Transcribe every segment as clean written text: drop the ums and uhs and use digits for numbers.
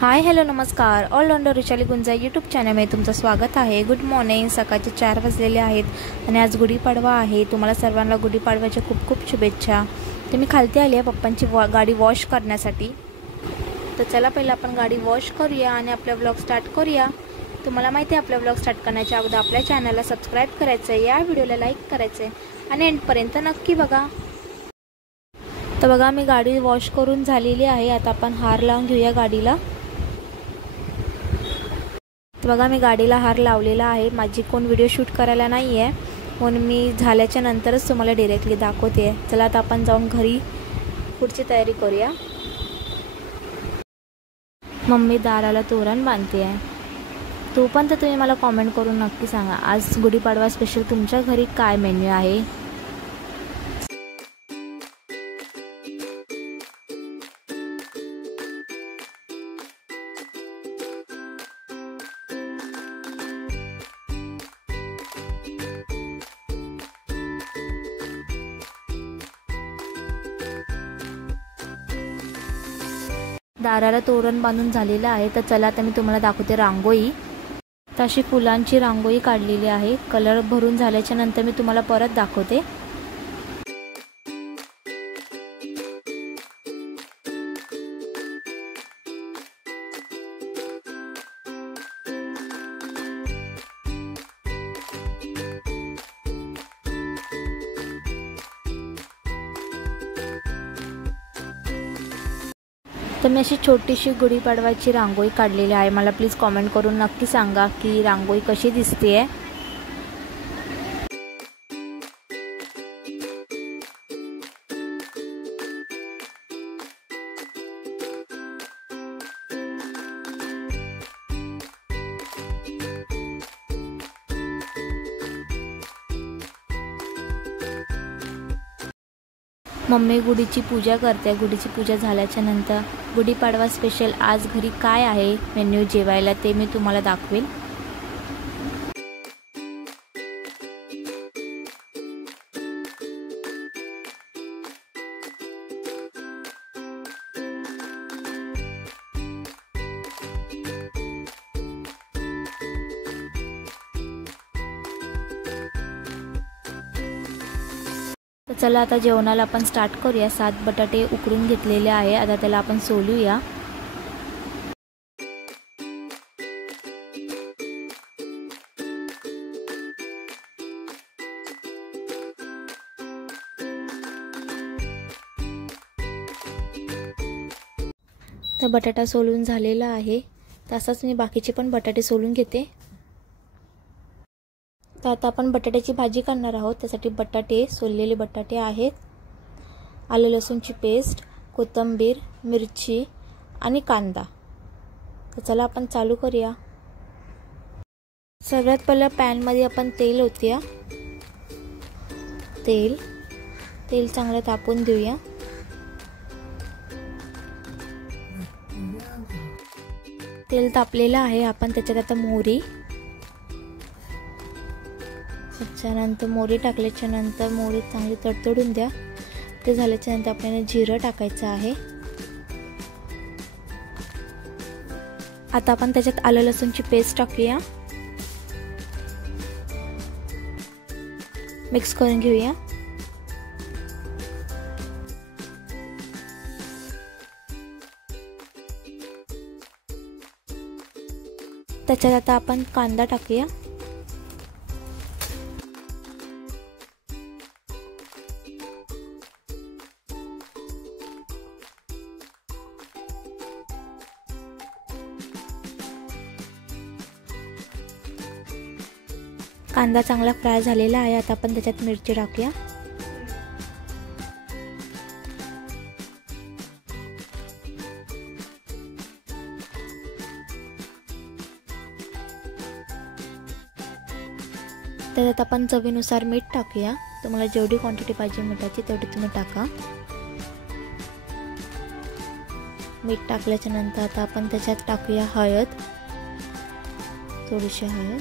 Hi hello नमस्कार. Allrounder Vaishali गुंजाई YouTube चॅनलमध्ये तुमचं स्वागत आहे. Good morning. सकाळचे 4 वाजलेले आहेत आणि आज गुढीपाडवा आहे. तुम्हाला सर्वांना गुढीपाडव्याच्या खूप खूप शुभेच्छा. तर मी खालती आली आहे पप्पांची गाडी वॉश करण्यासाठी. तर चला पहिला आपण गाडी वॉश करूया आणि आपला व्लॉग स्टार्ट करूया. तुम्हाला माहिती आहे आपला व्लॉग स्टार्ट करण्याच्या अगोदर आपल्या चॅनलला सबस्क्राईब करायचं आहे, या व्हिडिओला लाईक करायचं आहे आणि एंडपर्यंत नक्की बघा. तर बघा मी गाडी वॉश करून झालेली आहे. आता आपण हार लावून घेऊया गाडीला. तर बघा मी गाडीला हार लावलेला आहे. माझी कोण व्हिडिओ शूट करायला नाही आहे म्हणून मी झाल्याच्या नंतरच तुम्हाला डायरेक्टली दाखवते. चला आता आपण जाऊन घरी पुढची तयारी करूया. मम्मी दाराला तोरण बांधते आहे. तो पण तर तुम्ही मला कॉमेंट करून नक्की सांगा आज गुढीपाडवा स्पेशल तुमच्या घरी काय मेन्यू आहे. दाराला तोरण बांधून झालेलं आहे. तर चला आता मी तुम्हाला दाखवते रांगोळी. तशी फुलांची रांगोळी काढलेली आहे. कलर भरून झाल्याच्या नंतर मी तुम्हाला परत दाखवते. तर मी अशी छोटीशी गुढीपाडवाची रांगोळी काढलेली आहे. मला प्लीज कॉमेंट करून नक्की सांगा की रांगोळी कशी दिसते आहे. मम्मी गुढीची पूजा करते. गुढीची पूजा झाल्याच्या नंतर गुढीपाडवा स्पेशल आज घरी काय आहे मेन्यू जेवायला ते मी तुम्हाला दाखवेल. तर चला आता जेवणाला आपण स्टार्ट करूया. 7 बटाटे उकडून घेतलेले आहे. आता त्याला आपण सोलूया. तर बटाटा सोलून झालेला आहे. तसाच मी बाकीचे पण बटाटे सोलून घेते. तर आता आपण बटाट्याची भाजी करणार आहोत. त्यासाठी बटाटे सोललेले बटाटे आहेत, आलं लसूणची पेस्ट, कोथिंबीर, मिरची आणि कांदा. तर चला आपण चालू करूया. सगळ्यात पहिलं पॅनमध्ये आपण तेल ओतूया. तेल चांगलं तापवून देऊया. तेल तापलेलं आहे. आपण त्याच्यात आता मोहरी, त्याच्यानंतर मोहरी टाकल्याच्या नंतर मोहरी चांगली तडतडून द्या. ते झाल्याच्या नंतर आपल्याला जिरं टाकायचं आहे. आता आपण त्याच्यात आलं लसूणची पेस्ट टाकूया. मिक्स करून घेऊया. त्याच्यात आता आपण कांदा टाकूया. कांदा चांगला फ्राय झालेला आहे. आता आपण त्याच्यात मिरची टाकूया. त्याच्यात आपण चवीनुसार मीठ टाकूया. तुम्हाला जेवढी क्वांटिटी पाहिजे मिठाची तेवढी तुम्ही टाका. मीठ टाकल्याच्या नंतर आता आपण त्याच्यात टाकूया हळद, थोडीशी हळद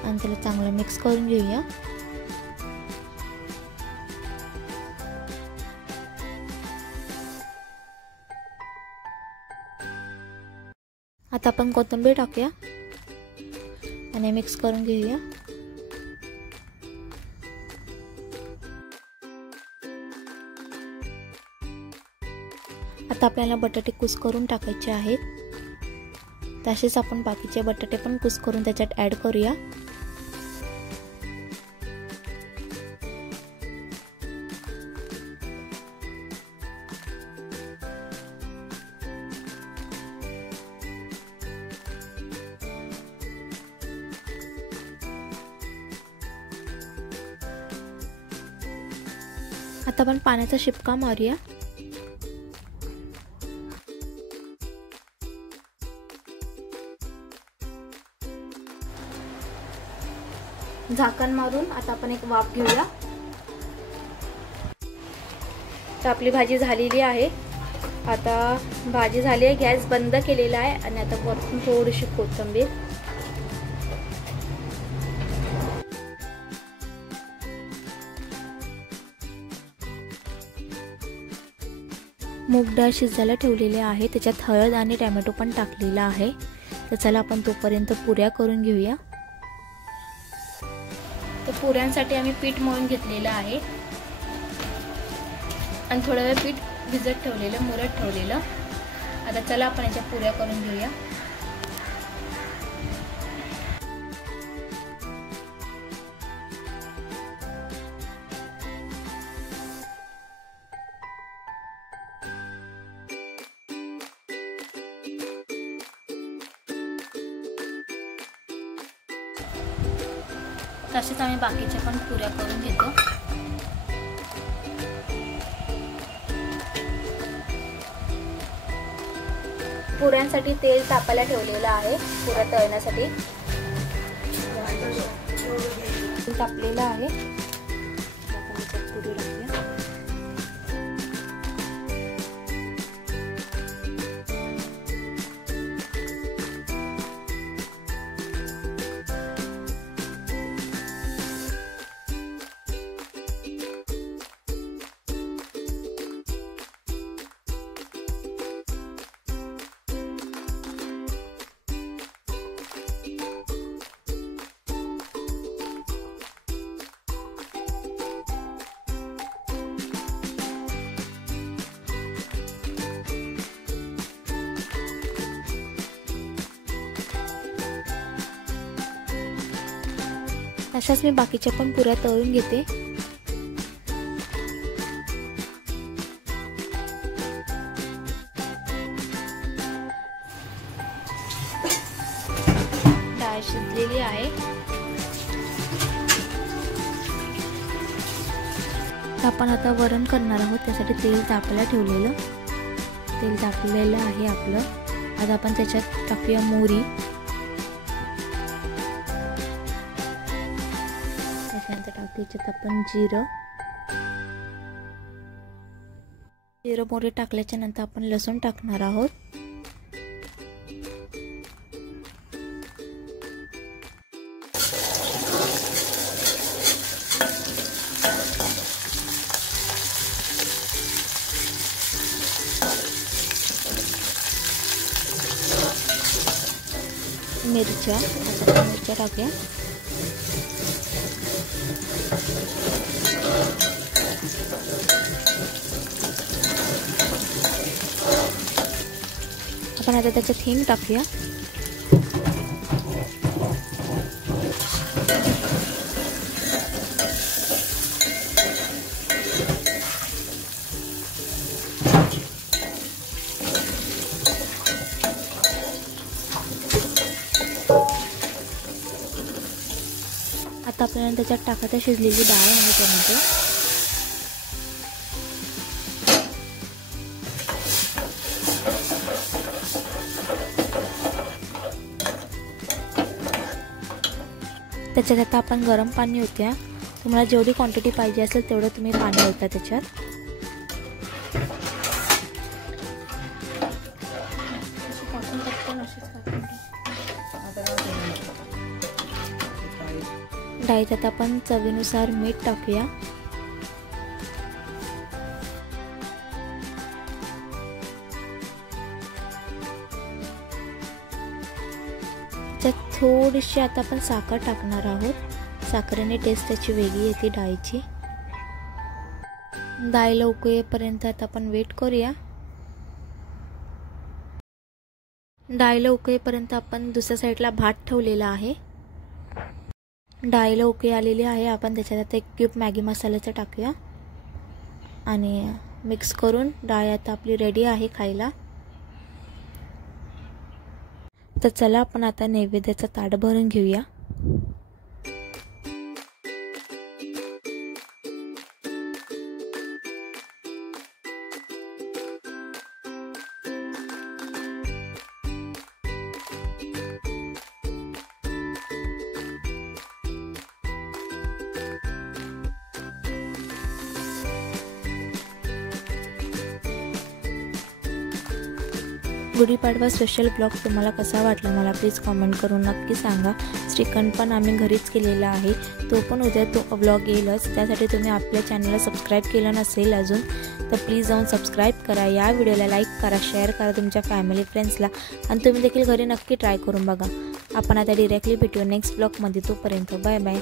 आणि त्याला चांगलं मिक्स करून घेऊया. आता आपण कोथिंबीर टाकूया आणि मिक्स करून घेऊया। आता आपल्याला बटाटे कुस करून टाकायचे आहेत। तसेच आपण बाकीचे बटाटे पण कुस करून त्याच्यात ॲड करूया। आता आपण पाण्याचा शिपका मारूया। झाकण मारून आता आपण एक वाफ घेऊया। तर आपली भाजी झालेली आहे। आता भाजी झाली आहे, गॅस बंद केलेला आहे आणि आता वरून थोडीशी कोथिंबीर, मूग डाळ शिजायला ठेवलेली आहे, त्याच्यात हळद आणि टोमॅटो पण टाकलेला आहे। तर चला आपण तोपर्यंत पुऱ्या करून घेऊया। तर पुऱ्यांसाठी आम्ही पीठ मळून घेतलेलं आहे आणि थोडा वेळ पीठ भिजत ठेवलेलं, मुरत ठेवलेलं। आता चला आपण याच्या पुऱ्या करून घेऊया। तसेच आम्ही बाकीच्या पण पुऱ्या करून घेतो। पुऱ्यांसाठी तेल तापायला ठेवलेलं आहे पुऱ्या तळण्यासाठी। तेल तापलेलं आहे, पुरी टाकूया। अशाच मी बाकीच्या पण पुऱ्या तळून घेते। डाळ शिजलेली आहे। आपण आता वरण करणार आहोत, त्यासाठी तेल तापायला ठेवलेलं, तेल तापलेलं आहे आपलं। आता आपण त्याच्यात टाकूया मोहरी, त्याच्यानंतर टाकायच्यात आपण जिरं, मोहरी टाकल्याच्या नंतर आपण लसूण टाकणार आहोत। मिरच्या टाकूया। आपण आता त्याच्यात हिंग टाकूया। आता आपल्याला त्याच्यात टाकायचं शिजलेली डाळ आहे टोमॅटो। त्याच्यात आता आपण गरम पाणी ओतूया। तुम्हाला जेवढी क्वांटिटी पाहिजे असेल तेवढं तुम्ही पाणी ओता त्याच्यात। डाळीत आता आपण चवीनुसार मीठ टाकूया। त्याच्यात थोडीशी आता आपण साखर टाकणार आहोत। साखरेने टेस्ट त्याची वेगळी येते डाळीची। डाळीला उकळी येईपर्यंत आता आपण वेट करूया। डाळीला उकळी येईपर्यंत आपण दुसऱ्या साईडला भात ठेवलेला आहे। डाळीला उकळी आलेली आहे। आपण त्याच्यात आता 1 क्यूब मॅगी मसाल्याचा टाकूया आणि मिक्स करून डाळ आता आपली रेडी आहे खायला। तर चला आपण आता नैवेद्याचं ताट भरून घेऊया। गुढीपाडवा स्पेशल ब्लॉग तुम्हाला कसा वाटला मला प्लीज कमेंट करून नक्की सांगा। श्रीखंड पण आम्ही घरीच केलेला आहे, तो पण उद्या तो ब्लॉग येईलच। त्यासाठी तुम्ही आपल्या चॅनलला सबस्क्राईब केलं नसेल अजून तर प्लीज जाऊन सबस्क्राईब करा। या व्हिडिओला लाईक करा, शेअर करा तुमच्या फॅमिली फ्रेंड्सला आणि तुम्ही देखील घरी नक्की ट्राय करून बघा। आपण आता डायरेक्टली भेटू नेक्स्ट ब्लॉगमध्ये। तोपर्यंत बाय बाय।